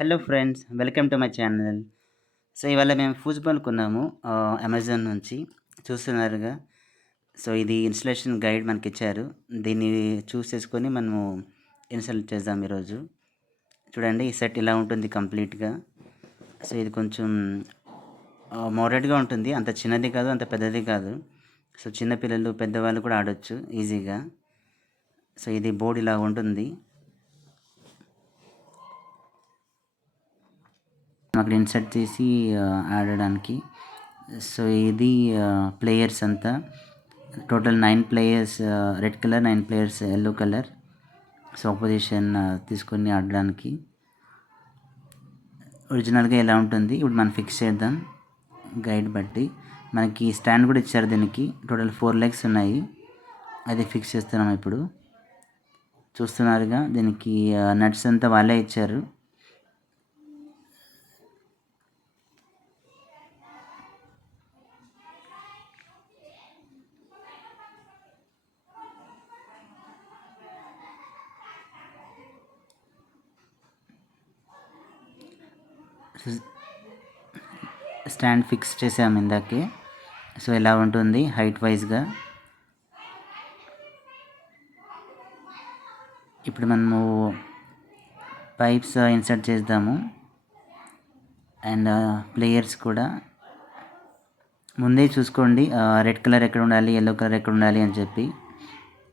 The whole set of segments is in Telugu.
Hello friends, welcome to my channel. So, ఇవాళ మేము ఫూజ్‌బాల్ కొన్నాము అమెజాన్ నుంచి. చూస్తున్నారుగా. సో, ఇది ఇన్‌స్టలేషన్ గైడ్ మనకిచ్చారు. దీన్ని చూస్ చేసుకొని మనము ఇన్‌స్టాల్ చేద్దాం ఈరోజు. చూడండి, ఈ సెట్ ఇలా ఉంటుంది కంప్లీట్‌గా. సో, ఇది కొంచెం మోడరేట్‌గా ఉంటుంది. అంత చిన్నది కాదు, అంత పెద్దది కాదు. సో, చిన్న పిల్లలు, పెద్దవాళ్ళు కూడా ఆడొచ్చు ఈజీగా. సో, ఇది బోర్డ్ ఇలా ఉంటుంది. అక్కడ ఇన్సర్ట్ చేసి ఆడడానికి. సో, ఇది ప్లేయర్స్ అంతా. Total 9 players red colour, 9 players yellow colour. So, opposition తీసుకొని ఆడడానికి. ఒరిజినల్‌గా ఇలా ఉంటుంది. ఇప్పుడు మనం ఫిక్స్ చేద్దాం గైడ్ బట్టి. మనకి స్టాండ్ కూడా ఇచ్చారు దీనికి. టోటల్ 4 లెగ్స్ ఉన్నాయి. అది ఫిక్స్ చేస్తున్నాం ఇప్పుడు. చూస్తున్నారుగా, దీనికి నట్స్ అంతా వాళ్ళే ఇచ్చారు. స్టాండ్ ఫిక్స్ చేసాము ఇందాకే. సో, ఇలా ఉంటుంది హైట్ వైజ్‌గా. ఇప్పుడు మనము పైప్స్ ఇన్సర్ట్ చేద్దాము. అండ్ ప్లేయర్స్ కూడా ముందే చూసుకోండి, రెడ్ కలర్ ఎక్కడ ఉండాలి, యెల్లో కలర్ ఎక్కడ ఉండాలి అని చెప్పి.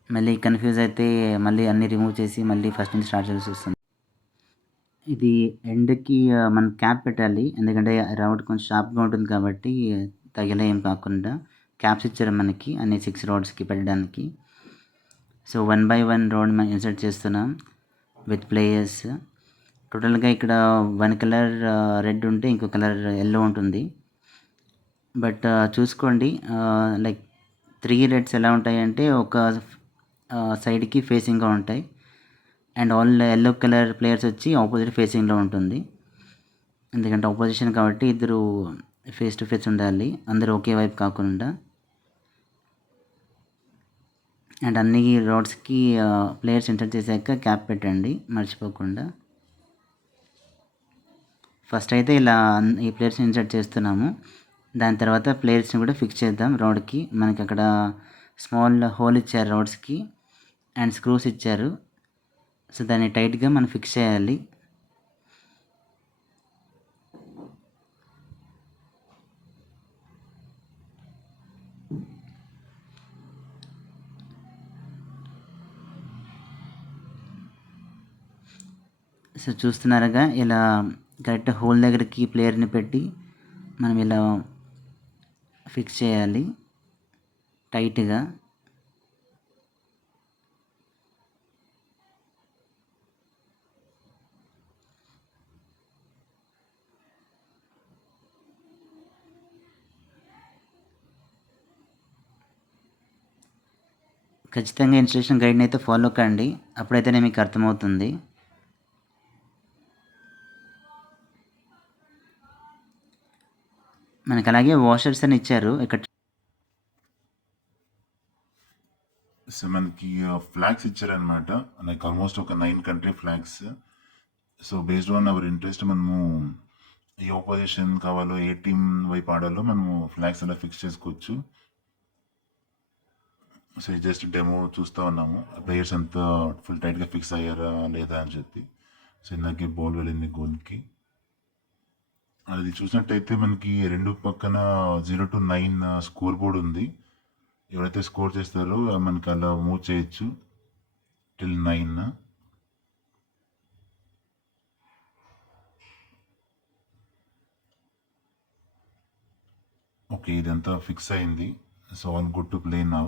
మళ్ళీ కన్ఫ్యూజ్ అయితే మళ్ళీ అన్నీ రిమూవ్ చేసి మళ్ళీ ఫస్ట్ నుంచి స్టార్ట్ చేయాల్సి వస్తుంది. ఇది ఎండ్కి మనం క్యాప్ పెట్టాలి, ఎందుకంటే రౌడ్ కొంచెం షార్ప్గా ఉంటుంది కాబట్టి తగిలే ఏం కాకుండా. క్యాప్స్ ఇచ్చారు మనకి అన్ని 6 రోడ్స్కి పెట్టడానికి. సో, 1 బై 1 రోడ్ మనం ఇన్సర్ట్ చేస్తున్నాం విత్ ప్లేయర్స్. టోటల్గా ఇక్కడ 1 కలర్ రెడ్ ఉంటే ఇంకో కలర్ యెల్లో ఉంటుంది. బట్ చూసుకోండి, లైక్ 3 రెడ్స్ ఎలా ఉంటాయంటే ఒక సైడ్కి ఫేసింగ్గా ఉంటాయి. And all yellow colour players వచ్చి ఆపోజిట్ ఫేసింగ్లో ఉంటుంది. ఎందుకంటే ఆపోజిషన్ కాబట్టి ఇద్దరు ఫేస్ టు ఫేస్ ఉండాలి, అందరూ ఒకే వైపు కాకుండా. అండ్ అన్ని రోడ్స్కి ప్లేయర్స్ ఎంటర్ చేశాక క్యాప్ పెట్టండి మర్చిపోకుండా. ఫస్ట్ అయితే ఇలా ఈ ప్లేయర్స్ని ఇన్సర్ట్ చేస్తున్నాము. దాని తర్వాత ప్లేయర్స్ని కూడా ఫిక్స్ చేద్దాం రోడ్కి. మనకి అక్కడ స్మాల్ హోల్ ఇచ్చారు రోడ్స్కి అండ్ స్క్రూస్ ఇచ్చారు. సో, దాన్ని టైట్గా మనం ఫిక్స్ చేయాలి. సో, చూస్తున్నారుగా, ఇలా కరెక్ట్ హోల్ దగ్గరికి ప్లేయర్ని పెట్టి మనం ఇలా ఫిక్స్ చేయాలి టైట్గా. ఖచ్చితంగా ఇన్స్ట్రక్షన్ గైడ్ని అయితే ఫాలో కండి, అప్పుడైతేనే మీకు అర్థమవుతుంది. మనకి అలాగే వాషర్స్ అని ఇచ్చారు ఇక్కడ. సో మనకి ఫ్లాగ్స్ ఇచ్చారనమాట, లైక్ ఆల్మోస్ట్ ఒక 9 country flags. So based on our interest మనము ఏ ఆపోజిషన్ కావాలో, ఏ టీం వైపు ఆడాలో మనము ఫ్లాగ్స్ అలా ఫిక్స్ చేసుకోవచ్చు. సో జస్ట్ డెమో చూస్తూ ఉన్నాము, ప్లేయర్స్ అంతా ఫుల్ టైట్గా ఫిక్స్ అయ్యారా లేదా అని చెప్పి. సో ఇందాకే బాల్ వెళ్ళింది గోల్కి. అది చూసినట్టయితే మనకి రెండు పక్కన 0 to 9 స్కోర్ బోర్డ్ ఉంది. ఎవరైతే స్కోర్ చేస్తారో మనకి అలా మూవ్ చేయొచ్చు టిల్ 9. ఓకే, ఇదంతా ఫిక్స్ అయింది. So all good to play now.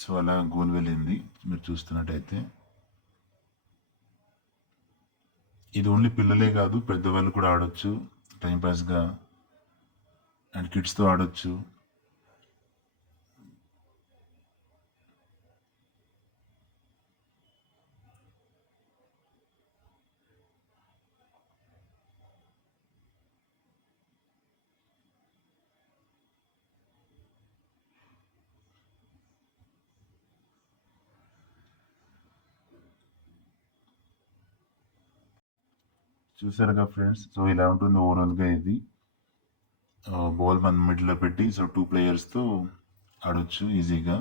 So అలా గోల్ వెళ్ళింది మీరు చూస్తున్నట్టయితే. ఇది ఓన్లీ పిల్లలే కాదు, పెద్దవాళ్ళు కూడా ఆడొచ్చు టైంపాస్గా, అండ్ కిడ్స్తో ఆడొచ్చు. చూసారుగా ఫ్రెండ్స్. సో ఇలా ఉంటుంది ఓవరాల్గా ఇది. బాల్ మన మిడిల్లో పెట్టి సో 2 ప్లేయర్స్తో ఆడొచ్చు ఈజీగా.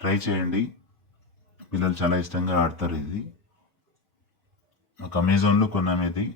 ట్రై చేయండి, పిల్లలు చాలా ఇష్టంగా ఆడతారు ఇది. ఒక అమెజాన్లో కొన్నాము ఇది.